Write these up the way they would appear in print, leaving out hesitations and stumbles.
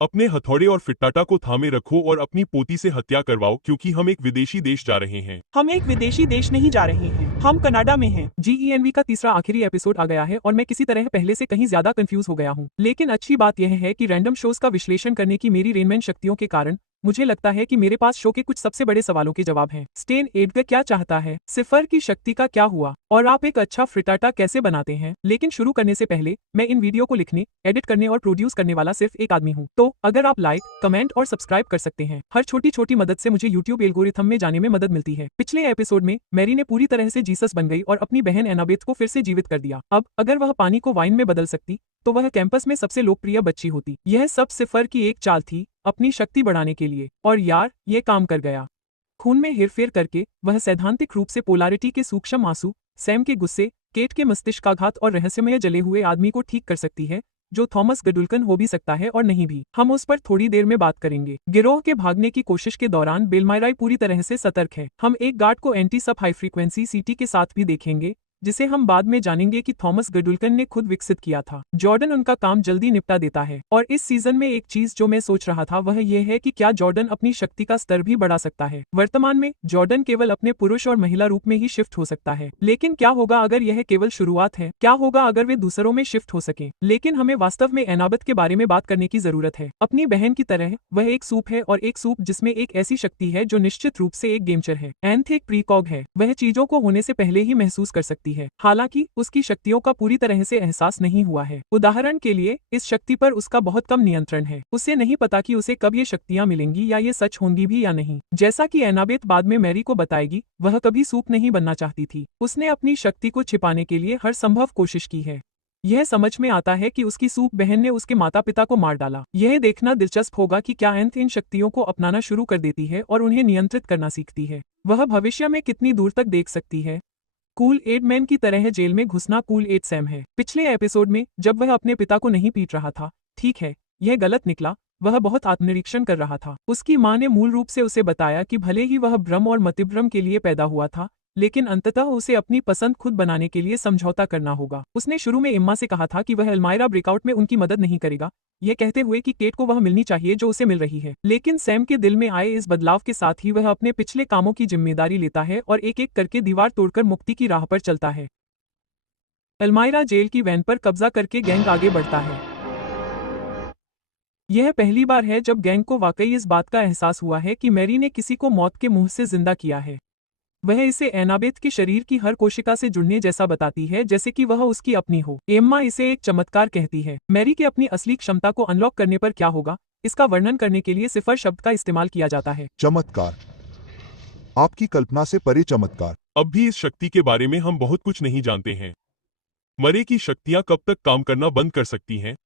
अपने हथौड़े और फिट्टाटा को थामे रखो और अपनी पोती से हत्या करवाओ क्योंकि हम एक विदेशी देश जा रहे हैं। हम एक विदेशी देश नहीं जा रहे हैं, हम कनाडा में हैं। GENV का तीसरा आखिरी एपिसोड आ गया है और मैं किसी तरह पहले से कहीं ज्यादा कंफ्यूज हो गया हूँ। लेकिन अच्छी बात यह है कि रैंडम शोज का विश्लेषण करने की मेरी रेनमैन शक्तियों के कारण मुझे लगता है कि मेरे पास शो के कुछ सबसे बड़े सवालों के जवाब हैं। स्टेन एडगर क्या चाहता है, सिफर की शक्ति का क्या हुआ, और आप एक अच्छा फ्रिटाटा कैसे बनाते हैं। लेकिन शुरू करने से पहले मैं इन वीडियो को लिखने, एडिट करने और प्रोड्यूस करने वाला सिर्फ एक आदमी हूँ। तो अगर आप लाइक, कमेंट और सब्सक्राइब कर सकते हैं, हर छोटी छोटी मदद से मुझे यूट्यूब एल्गोरिथम में जाने में मदद मिलती है। पिछले एपिसोड में मैरी ने पूरी तरह से जीसस बन गई और अपनी बहन एनाबेथ को फिर से जीवित कर दिया। अब अगर वह पानी को वाइन में बदल सकती तो वह कैंपस में सबसे लोकप्रिय बच्ची होती। यह सब सिफर की एक चाल थी अपनी शक्ति बढ़ाने के लिए, और यार ये काम कर गया। खून में हेरफेर करके वह सैद्धांतिक रूप से पोलारिटी के सूक्ष्म आंसू, सैम के गुस्से, केट के मस्तिष्काघात और रहस्यमय जले हुए आदमी को ठीक कर सकती है, जो थॉमस गडुल्कन हो भी सकता है और नहीं भी। हम उस पर थोड़ी देर में बात करेंगे। गिरोह के भागने की कोशिश के दौरान बेलमायराई पूरी तरह से सतर्क है। हम एक गार्ड को एंटी सब हाई फ्रीक्वेंसी सीटी के साथ भी देखेंगे, जिसे हम बाद में जानेंगे कि थॉमस गडुल्कन ने खुद विकसित किया था। जॉर्डन उनका काम जल्दी निपटा देता है। और इस सीजन में एक चीज जो मैं सोच रहा था वह यह है कि क्या जॉर्डन अपनी शक्ति का स्तर भी बढ़ा सकता है। वर्तमान में जॉर्डन केवल अपने पुरुष और महिला रूप में ही शिफ्ट हो सकता है, लेकिन क्या होगा अगर यह केवल शुरुआत है। क्या होगा अगर वे दूसरों में शिफ्ट हो सके। लेकिन हमें वास्तव में एनाबेथ के बारे में बात करने की जरूरत है। अपनी बहन की तरह वह एक सूप है, और एक सूप जिसमें एक ऐसी शक्ति है जो निश्चित रूप से एक गेमचर है। एंथ एक प्रीकॉग है, वह चीजों को होने से पहले ही महसूस कर सकती है, हालांकि उसकी शक्तियों का पूरी तरह से एहसास नहीं हुआ है। उदाहरण के लिए इस शक्ति पर उसका बहुत कम नियंत्रण है। उसे नहीं पता कि उसे कब ये शक्तियां मिलेंगी या ये सच होंगी भी या नहीं। जैसा कि एनाबेथ बाद में मैरी को बताएगी, वह कभी सूप नहीं बनना चाहती थी। उसने अपनी शक्ति को छिपाने के लिए हर संभव कोशिश की है। यह समझ में आता है कि उसकी सूप बहन ने उसके माता पिता को मार डाला। यह देखना दिलचस्प होगा कि क्या एंथ इन शक्तियों को अपनाना शुरू कर देती है और उन्हें नियंत्रित करना सीखती है। वह भविष्य में कितनी दूर तक देख सकती है। कूल एड मैन की तरह जेल में घुसना कूल एड सैम है। पिछले एपिसोड में जब वह अपने पिता को नहीं पीट रहा था, ठीक है, यह गलत निकला, वह बहुत आत्मनिरीक्षण कर रहा था। उसकी मां ने मूल रूप से उसे बताया कि भले ही वह भ्रम और मतिभ्रम के लिए पैदा हुआ था, लेकिन अंततः उसे अपनी पसंद खुद बनाने के लिए समझौता करना होगा। उसने शुरू में इम्मा से कहा था कि वह अलमायरा ब्रेकआउट में उनकी मदद नहीं करेगा, यह कहते हुए कि केट को वह मिलनी चाहिए जो उसे मिल रही है। लेकिन सैम के दिल में आए इस बदलाव के साथ ही वह अपने पिछले कामों की जिम्मेदारी लेता है और एक एक करके दीवार तोड़कर मुक्ति की राह पर चलता है। अलमायरा जेल की वैन पर कब्जा करके गैंग आगे बढ़ता है। यह पहली बार है जब गैंग को वाकई इस बात का एहसास हुआ है कि मैरी ने किसी को मौत के मुंह से जिंदा किया है। वह इसे एनाबेथ के शरीर की हर कोशिका से जुड़ने जैसा बताती है, जैसे कि वह उसकी अपनी हो। एम्मा इसे एक चमत्कार कहती है। मैरी के अपनी असली क्षमता को अनलॉक करने पर क्या होगा, इसका वर्णन करने के लिए सिफर शब्द का इस्तेमाल किया जाता है। चमत्कार, आपकी कल्पना से परे चमत्कार। अब भी इस शक्ति के बारे में हम बहुत कुछ नहीं जानते हैं। मरे की शक्तियां कब तक काम करना बंद कर सकती हैं?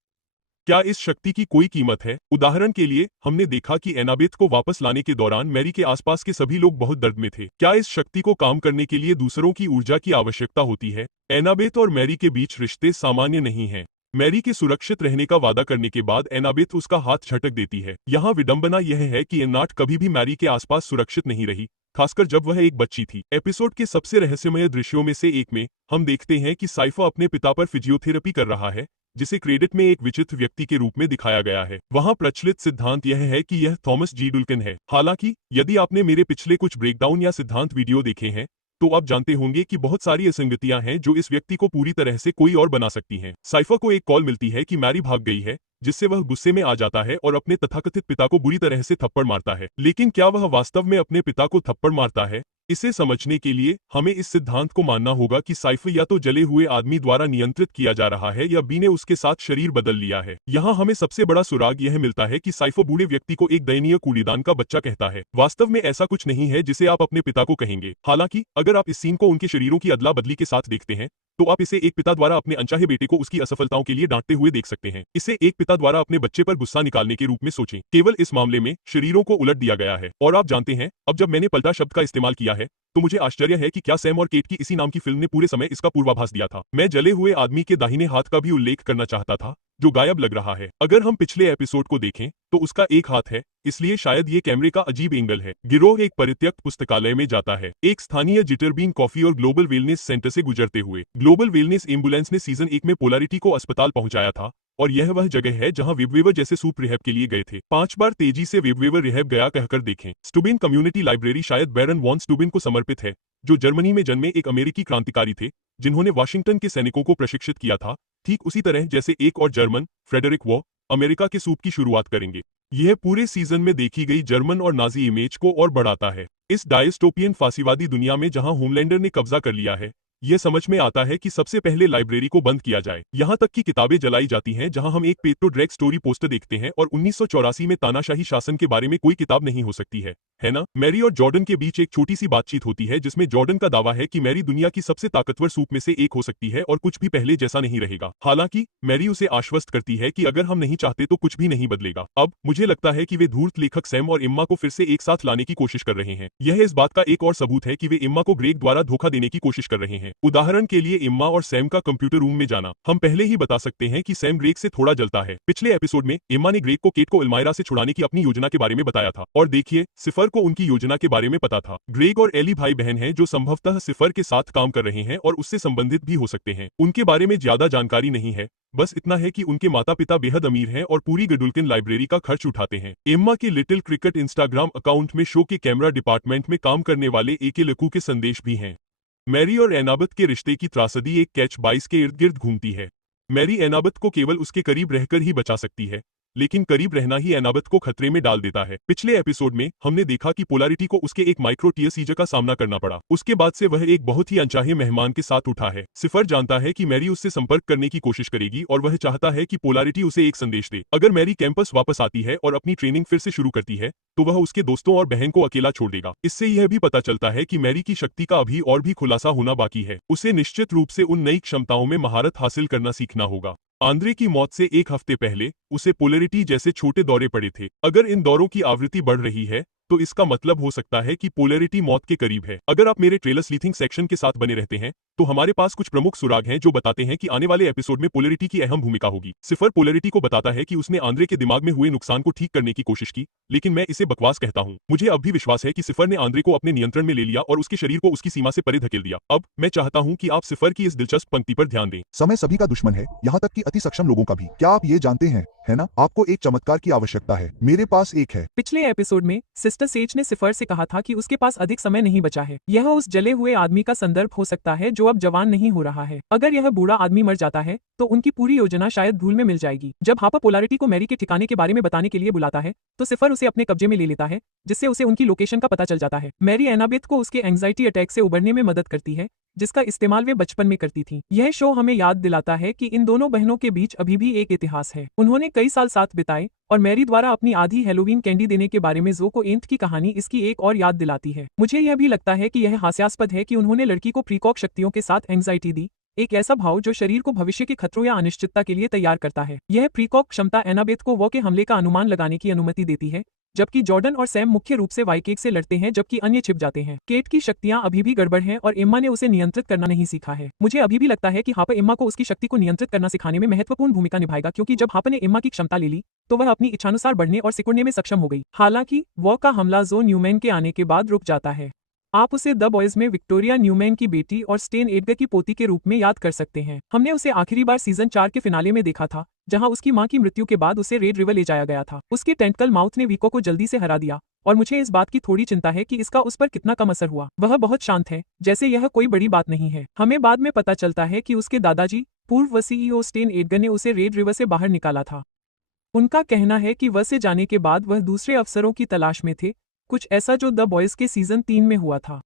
क्या इस शक्ति की कोई कीमत है? उदाहरण के लिए हमने देखा कि एनाबेथ को वापस लाने के दौरान मैरी के आसपास के सभी लोग बहुत दर्द में थे। क्या इस शक्ति को काम करने के लिए दूसरों की ऊर्जा की आवश्यकता होती है? एनाबेथ और मैरी के बीच रिश्ते सामान्य नहीं हैं। मैरी के सुरक्षित रहने का वादा करने के बाद एनाबेथ उसका हाथ झटक देती है। यहाँ विडंबना यह है कि एन्नाट कभी भी मैरी के आसपास सुरक्षित नहीं रही, खासकर जब वह एक बच्ची थी। एपिसोड के सबसे रहस्यमय दृश्यों में से एक में हम देखते हैं कि साइफा अपने पिता पर फिजियोथेरेपी कर रहा है, जिसे क्रेडिट में एक विचित्र व्यक्ति के रूप में दिखाया गया है। वहां प्रचलित सिद्धांत यह है कि यह थॉमस जी डुल्कन है। हालांकि यदि आपने मेरे पिछले कुछ ब्रेकडाउन या सिद्धांत वीडियो देखे हैं, तो आप जानते होंगे कि बहुत सारी असंगतियां हैं जो इस व्यक्ति को पूरी तरह से कोई और बना सकती हैं। साइफा को एक कॉल मिलती है कि मैरी भाग गई है, जिससे वह गुस्से में आ जाता है और अपने तथाकथित पिता को बुरी तरह से थप्पड़ मारता है। लेकिन क्या वह वास्तव में अपने पिता को थप्पड़ मारता है? इसे समझने के लिए हमें इस सिद्धांत को मानना होगा कि साइफा या तो जले हुए आदमी द्वारा नियंत्रित किया जा रहा है या बी ने उसके साथ शरीर बदल लिया है। यहाँ हमें सबसे बड़ा सुराग यह मिलता है कि साइफा बूढ़े व्यक्ति को एक दयनीय कूड़ीदान का बच्चा कहता है। वास्तव में ऐसा कुछ नहीं है जिसे आप अपने पिता को कहेंगे। हालांकि अगर आप इस सीन को उनके शरीरों की अदला बदली के साथ देखते हैं, तो आप इसे एक पिता द्वारा अपने अनचाहे बेटे को उसकी असफलताओं के लिए डांटते हुए देख सकते हैं। इसे एक पिता द्वारा अपने बच्चे पर गुस्सा निकालने के रूप में सोचें। केवल इस मामले में शरीरों को उलट दिया गया है। और आप जानते हैं, अब जब मैंने पलटा शब्द का इस्तेमाल किया है, तो मुझे आश्चर्य है कि क्या सैम और केट की इसी नाम की फिल्म ने पूरे समय इसका पूर्वाभास दिया था। मैं जले हुए आदमी के दाहिने हाथ का भी उल्लेख करना चाहता था, जो गायब लग रहा है। अगर हम पिछले एपिसोड को देखें, तो उसका एक हाथ है, इसलिए शायद ये कैमरे का अजीब एंगल है। गिरोह एक परित्यक्त पुस्तकालय में जाता है, एक स्थानीय जिटरबीन कॉफी और ग्लोबल वेलनेस सेंटर से गुजरते हुए। ग्लोबल वेलनेस एम्बुलेंस ने सीजन 1 में पोलैरिटी को अस्पताल पहुंचाया था, और यह वह जगह है जहां वेबवेवर जैसे सूप रिहैब के लिए गए थे। 5 बार तेजी से वेबवेवर रिहैब गया कहकर देखें। स्टुबिन कम्युनिटी लाइब्रेरी शायद बैरन वॉन स्टुबिन को समर्पित है, जो जर्मनी में जन्मे एक अमेरिकी क्रांतिकारी थे जिन्होंने वाशिंगटन के सैनिकों को प्रशिक्षित किया था, ठीक उसी तरह जैसे एक और जर्मन, फ्रेडरिक वॉ, अमेरिका के सूप की शुरुआत करेंगे। यह पूरे सीजन में देखी गई जर्मन और नाजी इमेज को और बढ़ाता है। इस डायस्टोपियन फांसीवादी दुनिया में जहां होमलैंडर ने कब्जा कर लिया है, यह समझ में आता है कि सबसे पहले लाइब्रेरी को बंद किया जाए। यहाँ तक कि किताबें जलाई जाती हैं जहां हम एक पेट्रो ड्रैक स्टोरी पोस्टर देखते हैं और 1984 में तानाशाही शासन के बारे में कोई किताब नहीं हो सकती है ना? मैरी और जॉर्डन के बीच एक छोटी सी बातचीत होती है जिसमें जॉर्डन का दावा है कि मैरी दुनिया की सबसे ताकतवर सूप में से एक हो सकती है और कुछ भी पहले जैसा नहीं रहेगा। हालांकि मैरी उसे आश्वस्त करती है कि अगर हम नहीं चाहते तो कुछ भी नहीं बदलेगा। अब मुझे लगता है कि वे धूर्त लेखक सैम और इम्मा को फिर से एक साथ लाने की कोशिश कर रहे हैं। यह इस बात का एक और सबूत है कि वे इम्मा को ग्रेग द्वारा धोखा देने की कोशिश कर रहे हैं। उदाहरण के लिए इम्मा और सैम का कंप्यूटर रूम में जाना। हम पहले ही बता सकते हैं कि सैम ग्रेग से थोड़ा जलता है। पिछले एपिसोड में इम्मा ने ग्रेग को केट को एल्मायरा से छुड़ाने की अपनी योजना के बारे में बताया था और देखिए सिफर को उनकी योजना के बारे में पता था। ग्रेग और एली भाई बहन हैं जो संभवतः सिफर के साथ काम कर रहे हैं और उससे संबंधित भी हो सकते हैं। उनके बारे में ज्यादा जानकारी नहीं है, बस इतना है कि उनके माता पिता बेहद अमीर हैं और पूरी गडुल्किन लाइब्रेरी का खर्च उठाते हैं। इम्मा के लिटिल क्रिकेट इंस्टाग्राम अकाउंट में शो के कैमरा डिपार्टमेंट में काम करने वाले एके लकू के संदेश भी हैं। मैरी और एनाबत के रिश्ते की त्रासदी एक कैच 22 के इर्द गिर्द घूमती है। मैरी एनाबत को केवल उसके करीब रहकर ही बचा सकती है, लेकिन करीब रहना ही एनाबत को खतरे में डाल देता है। पिछले एपिसोड में हमने देखा कि पोलैरिटी को उसके एक माइक्रो टीएसीजे का सामना करना पड़ा। उसके बाद से वह एक बहुत ही अनचाहे मेहमान के साथ उठा है। सिफर जानता है कि मैरी उससे संपर्क करने की कोशिश करेगी और वह चाहता है कि पोलैरिटी उसे एक संदेश दे। अगर मैरी कैंपस वापस आती है और अपनी ट्रेनिंग फिर से शुरू करती है तो वह उसके दोस्तों और बहन को अकेला छोड़ देगा। इससे यह भी पता चलता है कि मैरी की शक्ति का अभी और भी खुलासा होना बाकी है। उसे निश्चित रूप से उन नई क्षमताओं में महारत हासिल करना सीखना होगा। आंद्रे की मौत से एक हफ्ते पहले उसे पोलैरिटी जैसे छोटे दौरे पड़े थे। अगर इन दौरों की आवृत्ति बढ़ रही है तो इसका मतलब हो सकता है कि पोलैरिटी मौत के करीब है। अगर आप मेरे ट्रेलर स्लीथिंग सेक्शन के साथ बने रहते हैं तो हमारे पास कुछ प्रमुख सुराग हैं जो बताते हैं कि आने वाले एपिसोड में पोलैरिटी की अहम भूमिका होगी। सिफर पोलैरिटी को बताता है कि उसने आंद्रे के दिमाग में हुए नुकसान को ठीक करने की कोशिश की, लेकिन मैं इसे बकवास कहता हूं। मुझे अब भी विश्वास है कि सिफर ने आंद्रे को अपने नियंत्रण में ले लिया और उसके शरीर को उसकी सीमा से परे धकेल दिया। अब मैं चाहता हूं कि आप सिफर की इस दिलचस्प पंक्ति पर ध्यान दें। समय सभी का दुश्मन है, यहाँ तक कि अति सक्षम लोगों का भी। क्या आप ये जानते हैं, है ना? आपको एक चमत्कार की आवश्यकता है, मेरे पास एक है। पिछले एपिसोड में सिस्टर सेज ने सिफर से कहा था कि उसके पास अधिक समय नहीं बचा है। यह उस जले हुए आदमी का संदर्भ हो सकता है जो अब जवान नहीं हो रहा है। अगर यह बूढ़ा आदमी मर जाता है तो उनकी पूरी योजना शायद धूल में मिल जाएगी। जब हापर पोलैरिटी को मैरी के ठिकाने के बारे में बताने के लिए बुलाता है तो सिफर उसे अपने कब्जे में ले लेता है, जिससे उसे उनकी लोकेशन का पता चल जाता है। मैरी एनाबेथ को उसके एंग्जाइटी अटैक से उबरने में मदद करती है जिसका इस्तेमाल वे बचपन में करती थी। यह शो हमें याद दिलाता है कि इन दोनों बहनों के बीच अभी भी एक इतिहास है। उन्होंने कई साल साथ बिताए और मैरी द्वारा अपनी आधी हैलोवीन कैंडी देने के बारे में जो को एंथ की कहानी इसकी एक और याद दिलाती है। मुझे यह भी लगता है कि यह हास्यास्पद है कि उन्होंने लड़की को प्रीकॉक शक्तियों के साथ एंग्जाइटी दी, एक ऐसा भाव जो शरीर को भविष्य के खतरों या अनिश्चितता के लिए तैयार करता है। यह प्रीकॉक क्षमता एनाबेथ को वो के हमले का अनुमान लगाने की अनुमति देती है, जबकि जॉर्डन और सैम मुख्य रूप से वाइकेक से लड़ते हैं जबकि अन्य छिप जाते हैं। केट की शक्तियां अभी भी गड़बड़ हैं और इम्मा ने उसे नियंत्रित करना नहीं सीखा है। मुझे अभी भी लगता है कि हापर इम्मा को उसकी शक्ति को नियंत्रित करना सिखाने में महत्वपूर्ण भूमिका निभाएगा, क्योंकि जब हापर ने इम्मा की क्षमता ले ली तो वह अपनी इच्छानुसार बढ़ने और सिकुड़ने में सक्षम हो गई। हालांकि वॉ का हमला जो न्यूमैन के आने के बाद रुक जाता है। आप उसे द बॉयज में विक्टोरिया न्यूमैन की बेटी और स्टेन एडगर की पोती के रूप में याद कर सकते हैं। हमने उसे आखिरी बार सीजन 4 के फिनाले में देखा था, जहां उसकी मां की मृत्यु के बाद उसे रेड रिवर ले जाया गया था। उसके टेंटकल माउथ ने वीको को जल्दी से हरा दिया और मुझे इस बात की थोड़ी चिंता है कि इसका उस पर कितना कम असर हुआ। वह बहुत शांत है, जैसे यह कोई बड़ी बात नहीं है। हमें बाद में पता चलता है कि उसके दादाजी पूर्व सीईओ स्टेन एडगर ने उसे रेड रिवर से बाहर निकाला था। उनका कहना है कि वह से जाने के बाद वह दूसरे अफसरों की तलाश में थे, कुछ ऐसा जो द बॉयज के सीजन 3 में हुआ था।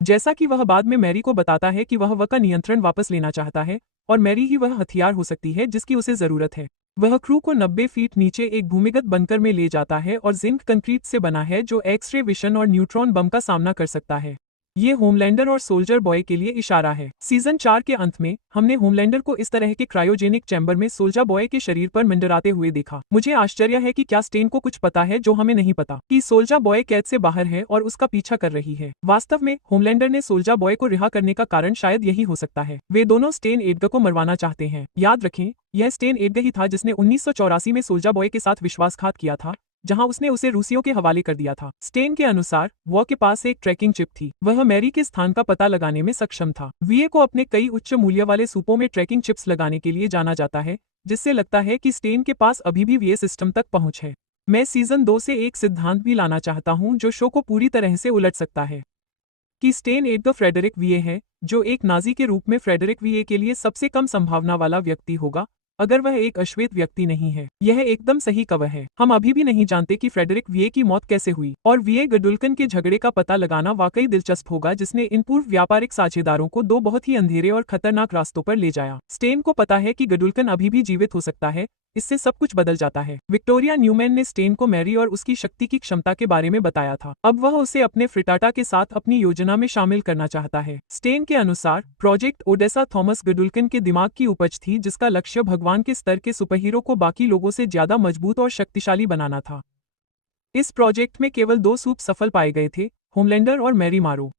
जैसा कि वह बाद में मैरी को बताता है कि वह का नियंत्रण वापस लेना चाहता है और मैरी ही वह हथियार हो सकती है जिसकी उसे जरूरत है। वह क्रू को 90 फीट नीचे एक भूमिगत बंकर में ले जाता है और जिंक कंक्रीट से बना है जो एक्स-रे विशन और न्यूट्रॉन बम का सामना कर सकता है। ये होमलैंडर और सोल्जर बॉय के लिए इशारा है। सीजन 4 के अंत में हमने होमलैंडर को इस तरह के क्रायोजेनिक चैम्बर में सोल्जर बॉय के शरीर पर मंडराते हुए देखा। मुझे आश्चर्य है कि क्या स्टेन को कुछ पता है जो हमें नहीं पता, कि सोल्जर बॉय कैद से बाहर है और उसका पीछा कर रही है। वास्तव में होमलैंडर ने सोल्जर बॉय को रिहा करने का कारण शायद यही हो सकता है। वे दोनों स्टेन एडगर को मरवाना चाहते हैं। याद रखें, यह स्टेन एडगर ही था जिसने 1984 में सोल्जर बॉय के साथ विश्वासघात किया था, जहां उसने उसे रूसियों के हवाले कर दिया था। स्टेन के अनुसार वॉ के पास एक ट्रैकिंग चिप थी। वह मैरी के स्थान का पता लगाने में सक्षम था। वीए को अपने कई उच्च मूल्य वाले सूपों में ट्रैकिंग चिप्स लगाने के लिए जाना जाता है, जिससे लगता है कि स्टेन के पास अभी भी वीए सिस्टम तक पहुंच है। मैं सीजन 2 से एक सिद्धांत भी लाना चाहता हूं जो शो को पूरी तरह से उलट सकता है कि स्टेन एडगर फ्रेडरिक वीए है, जो एक नाजी के रूप में फ्रेडरिक वीए के लिए सबसे कम संभावना वाला व्यक्ति होगा, अगर वह एक अश्वेत व्यक्ति नहीं है। यह एकदम सही कवर है। हम अभी भी नहीं जानते कि फ्रेडरिक वीए की मौत कैसे हुई, और वीए गडुल्कन के झगड़े का पता लगाना वाकई दिलचस्प होगा, जिसने इन पूर्व व्यापारिक साझेदारों को दो बहुत ही अंधेरे और खतरनाक रास्तों पर ले जाया। स्टेन को पता है कि गडुल्कन अभी भी जीवित हो सकता है, इससे सब कुछ बदल जाता है। विक्टोरिया न्यूमैन ने स्टेन को मैरी और उसकी शक्ति की क्षमता के बारे में बताया था। अब वह उसे अपने फ्रिटाटा के साथ अपनी योजना में शामिल करना चाहता है। स्टेन के अनुसार प्रोजेक्ट ओडेसा थॉमस गडुल्कन के दिमाग की उपज थी, जिसका लक्ष्य भगवान के स्तर के सुपरहीरो को बाकी लोगों से ज्यादा मजबूत और शक्तिशाली बनाना था। इस प्रोजेक्ट में केवल 2 सूप सफल पाए गए थे, होमलैंडर और मैरी मारो।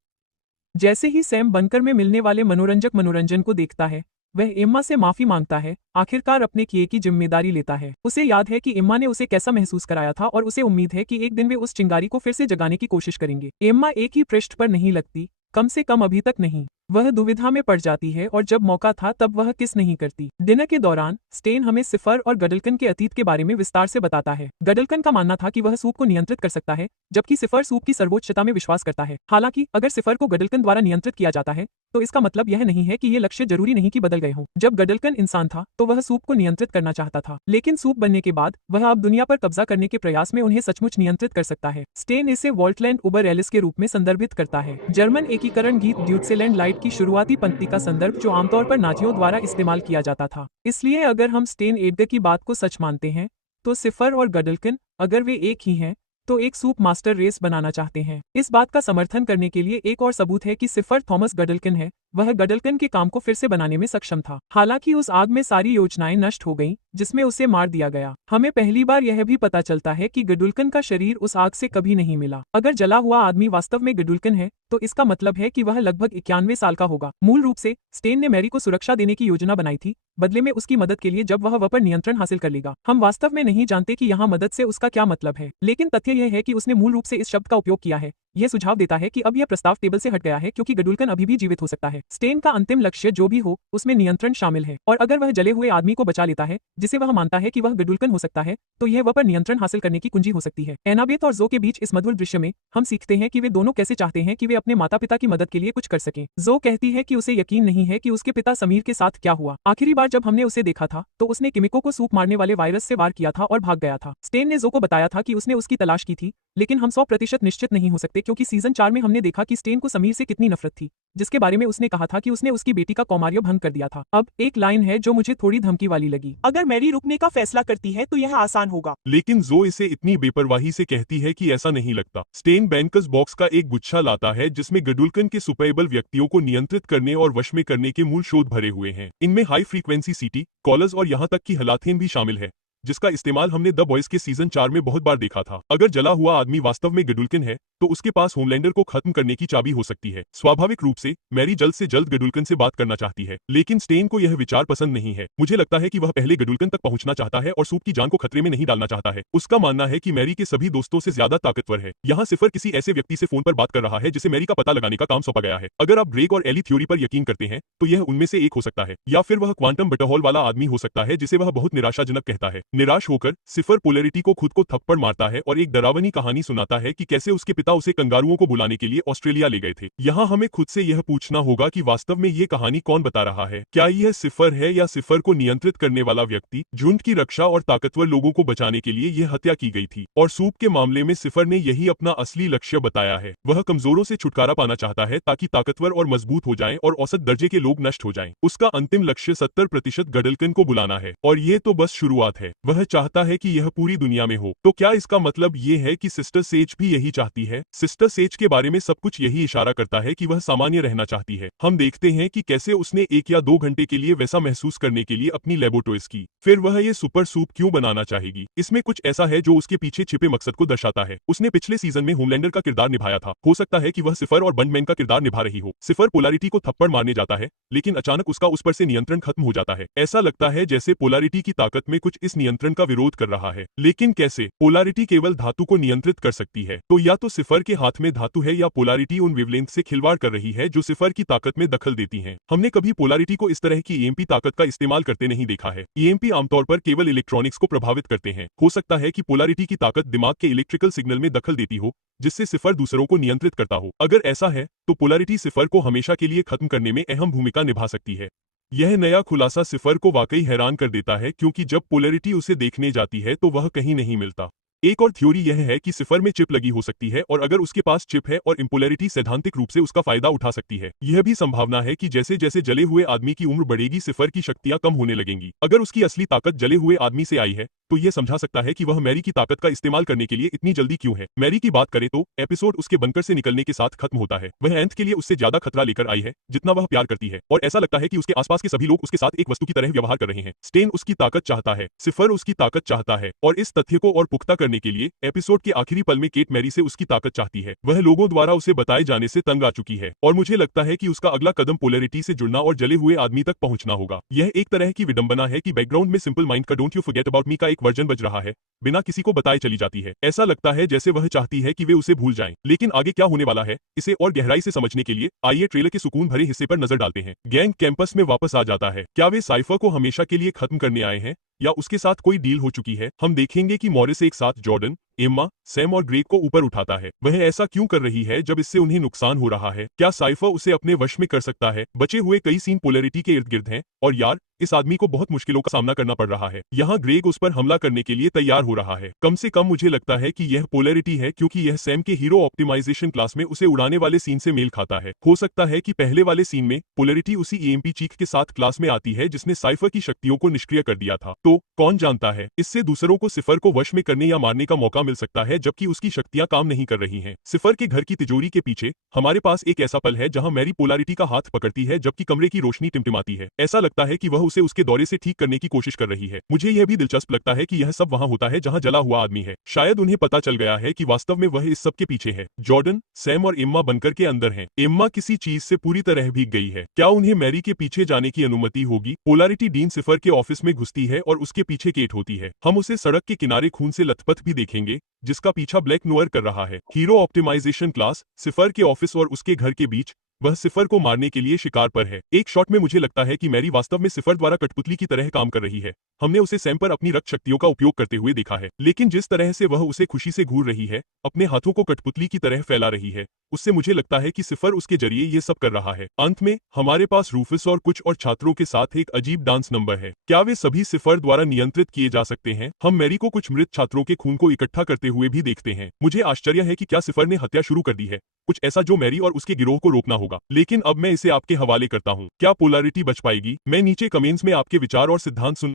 जैसे ही सैम बंकर में मिलने वाले मनोरंजन को देखता है, वह एम्मा से माफी मांगता है, आखिरकार अपने किए की जिम्मेदारी लेता है। उसे याद है कि एम्मा ने उसे कैसा महसूस कराया था और उसे उम्मीद है कि एक दिन वे उस चिंगारी को फिर से जगाने की कोशिश करेंगे। एम्मा एक ही पृष्ठ पर नहीं लगती, कम से कम अभी तक नहीं। वह दुविधा में पड़ जाती है और जब मौका था तब वह किस नहीं करती। डिनर के दौरान स्टेन हमें सिफर और गडल्कन के अतीत के बारे में विस्तार से बताता है। गडल्कन का मानना था कि वह सूप को नियंत्रित कर सकता है, जबकि सिफर सूप की सर्वोच्चता में विश्वास करता है। हालांकि अगर सिफर को गडल्कन द्वारा नियंत्रित किया जाता है तो इसका मतलब यह नहीं है कि ये लक्ष्य जरूरी नहीं कि बदल गए हों। जब गडल्कन इंसान था तो वह सूप को नियंत्रित करना चाहता था, लेकिन सूप बनने के बाद वह अब दुनिया पर कब्जा करने के प्रयास में उन्हें सचमुच नियंत्रित कर सकता है। स्टेन इसे वॉल्टलैंड उबर एलिस के रूप में संदर्भित करता है। जर्मन एकीकरण गीत ड्यूट्सेलैंड लाइट की शुरुआती पंक्ति का संदर्भ जो आमतौर पर नाजियों द्वारा इस्तेमाल किया जाता था। इसलिए अगर हम स्टेन एडगर की बात को सच मानते हैं तो सिफर और गडल्कन, अगर वे एक ही हैं, तो एक सूप मास्टर रेस बनाना चाहते हैं। इस बात का समर्थन करने के लिए एक और सबूत है कि सिफर थॉमस गडल्कन है। वह गडल्कन के काम को फिर से बनाने में सक्षम था। हालांकि उस आग में सारी योजनाएं नष्ट हो गईं, जिसमें उसे मार दिया गया। हमें पहली बार यह भी पता चलता है कि गडुल्कन का शरीर उस आग से कभी नहीं मिला। अगर जला हुआ आदमी वास्तव में गडुल्कन है तो इसका मतलब है कि वह लगभग 91 साल का होगा। मूल रूप से स्टेन ने मैरी को सुरक्षा देने की योजना बनाई थी, बदले में उसकी मदद के लिए जब वह पर नियंत्रण हासिल कर लेगा। हम वास्तव में नहीं जानते कि यहाँ मदद से उसका क्या मतलब है, लेकिन तथ्य यह है कि उसने मूल रूप से इस शब्द का उपयोग किया है। यह सुझाव देता है कि अब यह प्रस्ताव टेबल से हट गया है, क्योंकि गडुल्कन अभी भी जीवित हो सकता है। स्टेन का अंतिम लक्ष्य जो भी हो, उसमें नियंत्रण शामिल है, और अगर वह जले हुए आदमी को बचा लेता है जिसे वह मानता है कि वह गडुल्कन हो सकता है, तो यह वह पर नियंत्रण हासिल करने की कुंजी हो सकती है। एनाबेथ और जो के बीच इस मधुर दृश्य में हम सीखते हैं कि वे दोनों कैसे चाहते हैं कि वे अपने माता पिता की मदद के लिए कुछ कर सकें। जो कहती है कि उसे यकीन नहीं है कि उसके पिता समीर के साथ क्या हुआ। आखिरी बार जब हमने उसे देखा था तो उसने किमिको को सूप मारने वाले वायरस से वार किया था और भाग गया था। स्टेन ने जो को बताया था कि उसने उसकी तलाश की थी, लेकिन हम 100% निश्चित नहीं हो सकते, क्योंकि सीजन 4 में हमने देखा कि स्टेन को समीर से कितनी नफरत थी, जिसके बारे में उसने कहा था कि उसने उसकी बेटी का कौमार्य भंग कर दिया था। अब एक लाइन है जो मुझे थोड़ी धमकी वाली लगी। अगर मैरी रुकने का फैसला करती है तो यह आसान होगा। लेकिन जो इसे इतनी बेपरवाही से कहती है कि ऐसा नहीं लगता। स्टेन बैंकर्स बॉक्स का एक गुच्छा लाता है जिसमें गडुल्कन के सुपरएबल व्यक्तियों को नियंत्रित करने और वश में करने के मूल शोध भरे हुए हैं। इनमें हाई फ्रीक्वेंसी सीटी, कॉलर्स और यहाँ तक कि हलाथेन भी शामिल है, जिसका इस्तेमाल हमने द बॉयज के सीजन 4 में बहुत बार देखा था। अगर जला हुआ आदमी वास्तव में गडुल्कन है तो उसके पास होमलैंडर को खत्म करने की चाबी हो सकती है। स्वाभाविक रूप से मैरी जल्द से जल्द गडुल्कन से बात करना चाहती है, लेकिन स्टेन को यह विचार पसंद नहीं है। मुझे लगता है कि वह पहले गडुल्कन तक पहुंचना चाहता है और सूप की जान को खतरे में नहीं डालना चाहता है। उसका मानना है कि मैरी के सभी दोस्तों से ज्यादा ताकतवर है। यहाँ सिफर किसी ऐसे व्यक्ति से फोन पर बात कर रहा है जिसे मैरी का पता लगाने का काम सौंपा गया है। अगर आप ड्रेक और एली थ्योरी पर यकीन करते हैं तो यह उनमें से एक हो सकता है, या फिर वह क्वांटम बटरहॉल वाला आदमी हो सकता है जिसे वह बहुत निराशाजनक कहता है। निराश होकर सिफर पोलैरिटी को खुद को थप्पड़ मारता है और एक डरावनी कहानी सुनाता है कि कैसे उसके पिता उसे कंगारुओं को बुलाने के लिए ऑस्ट्रेलिया ले गए थे। यहाँ हमें खुद से यह पूछना होगा कि वास्तव में ये कहानी कौन बता रहा है। क्या यह सिफर है या सिफर को नियंत्रित करने वाला व्यक्ति? झुंड की रक्षा और ताकतवर लोगों को बचाने के लिए यह हत्या की गई थी, और सूप के मामले में सिफर ने यही अपना असली लक्ष्य बताया है। वह कमजोरों से छुटकारा पाना चाहता है ताकि ताकतवर और मजबूत हो जाएं और औसत दर्जे के लोग नष्ट हो जाएं। उसका अंतिम लक्ष्य 70% गडल्कन को बुलाना है, और ये तो बस शुरुआत है। वह चाहता है कि यह पूरी दुनिया में हो। तो क्या इसका मतलब ये है कि सिस्टर सेज भी यही चाहती है? सिस्टर सेज के बारे में सब कुछ यही इशारा करता है कि वह सामान्य रहना चाहती है। हम देखते हैं कि कैसे उसने 1 या 2 घंटे के लिए वैसा महसूस करने के लिए अपनी लैबोरेटरीज की। फिर वह ये सुपर सूप क्यों बनाना चाहेगी? इसमें कुछ ऐसा है जो उसके पीछे छिपे मकसद को दर्शाता है। उसने पिछले सीजन में होमलैंडर का किरदार निभाया था। हो सकता है कि वह सिफर और बंडमैन का किरदार निभा रही हो। सिफर पोलैरिटी को थप्पड़ मारने जाता है, लेकिन अचानक उसका उस पर से नियंत्रण खत्म हो जाता है। ऐसा लगता है जैसे पोलैरिटी की ताकत में कुछ इस नियंत्रण नियंत्रण का विरोध कर रहा है। लेकिन कैसे? पोलैरिटी केवल धातु को नियंत्रित कर सकती है। तो या तो सिफर के हाथ में धातु है या पोलैरिटी उन वेवलेंथ से खिलवाड़ कर रही है जो सिफर की ताकत में दखल देती हैं। हमने कभी पोलैरिटी को इस तरह की ईएमपी ताकत का इस्तेमाल करते नहीं देखा है। ईएमपी आमतौर पर केवल इलेक्ट्रॉनिक्स को प्रभावित करते हैं। हो सकता है कि पोलैरिटी की ताकत दिमाग के इलेक्ट्रिकल सिग्नल में दखल देती हो, जिससे सिफर दूसरों को नियंत्रित करता हो। अगर ऐसा है तो पोलैरिटी सिफर को हमेशा के लिए खत्म करने में अहम भूमिका निभा सकती है। यह नया खुलासा सिफर को वाकई हैरान कर देता है, क्योंकि जब पोलैरिटी उसे देखने जाती है तो वह कहीं नहीं मिलता। एक और थ्योरी यह है कि सिफर में चिप लगी हो सकती है और अगर उसके पास चिप है और इम्पोलैरिटी सैद्धांतिक रूप से उसका फायदा उठा सकती है। यह भी संभावना है कि जैसे जैसे जले हुए आदमी की उम्र बढ़ेगी सिफर की शक्तियां कम होने लगेंगी। अगर उसकी असली ताकत जले हुए आदमी से आई है तो यह समझा सकता है कि वह मैरी की ताकत का इस्तेमाल करने के लिए इतनी जल्दी क्यों है। मैरी की बात करें तो एपिसोड उसके बंकर से निकलने के साथ खत्म होता है। वह एंथ के लिए उससे ज्यादा खतरा लेकर आई है जितना वह प्यार करती है, और ऐसा लगता है कि उसके आसपास के सभी लोग उसके साथ एक वस्तु की तरह व्यवहार कर रहे हैं। स्टेन उसकी ताकत चाहता है, सिफर उसकी ताकत चाहता है, और इस तथ्य को और पुख्ता करने के लिए एपिसोड के आखिरी पल में केट मैरी से उसकी ताकत चाहती है। वह लोगों द्वारा उसे बताए जाने से तंग आ चुकी है और मुझे लगता है कि उसका अगला कदम पोलैरिटी से जुड़ना और जले हुए आदमी तक पहुंचना होगा। यह एक तरह की विडंबना है कि बैकग्राउंड में सिंपल माइंड का don't you forget about me का एक वर्जन बज रहा है, बिना किसी को बताए चली जाती है। ऐसा लगता है जैसे वह चाहती है कि वे उसे भूल जाएं। लेकिन आगे क्या होने वाला है, इसे और गहराई से समझने के लिए आइए ट्रेलर के सुकून भरे हिस्से पर नजर डालते हैं। गैंग कैंपस में वापस आ जाता है। क्या वे साइफर को हमेशा के लिए खत्म करने आए हैं या उसके साथ कोई डील हो चुकी है? हम देखेंगे कि मॉरिस एक साथ जॉर्डन, एम्मा, सैम और ग्रेग को ऊपर उठाता है। वह ऐसा क्यों कर रही है जब इससे उन्हें नुकसान हो रहा है? क्या साइफर उसे अपने वश में कर सकता है? बचे हुए कई सीन पोलैरिटी के इर्द गिर्द हैं और यार इस आदमी को बहुत मुश्किलों का सामना करना पड़ रहा है। यहाँ ग्रेग उस पर हमला करने के लिए तैयार हो रहा है। कम से कम मुझे लगता है कि यह पोलैरिटी है, क्योंकि यह सैम के हीरो ऑप्टिमाइजेशन क्लास में उसे उड़ाने वाले सीन से मेल खाता है। हो सकता है कि पहले वाले सीन में पोलैरिटी उसी ईएमपी चीख के साथ क्लास में आती है जिसने साइफर की शक्तियों को निष्क्रिय कर दिया था। तो कौन जानता है, इससे दूसरों को सिफर को वश में करने या मारने का मौका मिल सकता है जबकि उसकी शक्तियां काम नहीं कर रही हैं। सिफर के घर की तिजोरी के पीछे हमारे पास एक ऐसा पल है जहां मैरी पोलैरिटी का हाथ पकड़ती है जबकि कमरे की रोशनी टिमटिमाती है। ऐसा लगता है कि वह उसे उसके दौरे से ठीक करने की कोशिश कर रही है। मुझे यह भी दिलचस्प लगता है कि यह सब वहां होता है जहां जला हुआ आदमी है। शायद उन्हें पता चल गया है कि वास्तव में वह इस सब के पीछे है। जॉर्डन, सैम और एम्मा बंकर के अंदर हैं। एम्मा किसी चीज से पूरी तरह भीग गई है। क्या उन्हें मैरी के पीछे जाने की अनुमति होगी? पोलैरिटी डीन सिफर के ऑफिस में घुसती है और उसके पीछे केट होती है। हम उसे सड़क के किनारे खून से लथपथ भी देखेंगे जिसका पीछा ब्लैक नोअर कर रहा है। हीरो ऑप्टिमाइजेशन क्लास, सिफर के ऑफिस और उसके घर के बीच वह सिफर को मारने के लिए शिकार पर है। एक शॉट में मुझे लगता है कि मैरी वास्तव में सिफर द्वारा कठपुतली की तरह काम कर रही है। हमने उसे सैम पर अपनी रक्त शक्तियों का उपयोग करते हुए देखा है, लेकिन जिस तरह से वह उसे खुशी से घूर रही है, अपने हाथों को कठपुतली की तरह फैला रही है, उससे मुझे लगता है कि सिफर उसके जरिए ये सब कर रहा है। अंत में हमारे पास रूफस और कुछ और छात्रों के साथ एक अजीब डांस नंबर है। क्या वे सभी सिफर द्वारा नियंत्रित किए जा सकते हैं? हम मैरी को कुछ मृत छात्रों के खून को इकट्ठा करते हुए भी देखते हैं। मुझे आश्चर्य है कि क्या सिफर ने हत्या शुरू कर दी है, कुछ ऐसा जो मैरी और उसके गिरोह को रोकना होगा। लेकिन अब मैं इसे आपके हवाले करता हूँ। क्या पोलैरिटी बच पाएगी? मैं नीचे कमेंट्स में आपके विचार और सिद्धांत सुन